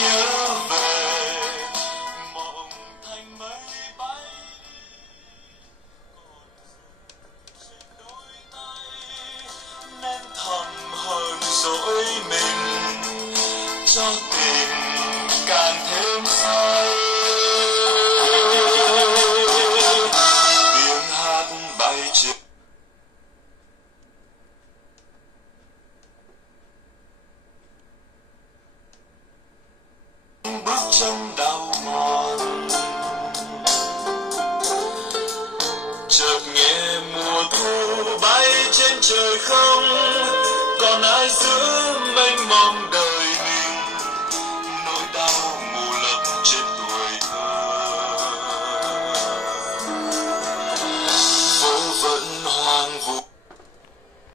nhớ về mộng thành mây bay trên đôi tay nên thầm hờn dỗi mình cho tình càng thêm say. Tiếng hát bay trên bước chân đau mòn, chợt nghe mùa thu bay trên trời không còn ai giữ